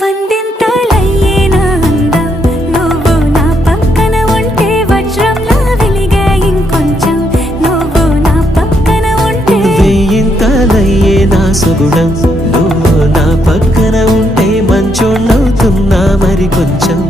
వందింతలయ్యేనా అందం నువ్వు నా పక్కన ఉంటే వజ్రంలా వెలిగే ఇంకొంచెం నువ్వు నా పక్కన ఉంటే వెయ్యింతలయ్యేనా సుగుణం నువ్వు నా పక్కన ఉంటే మంచోణ్ణవుతున్నా మరి కొంచెం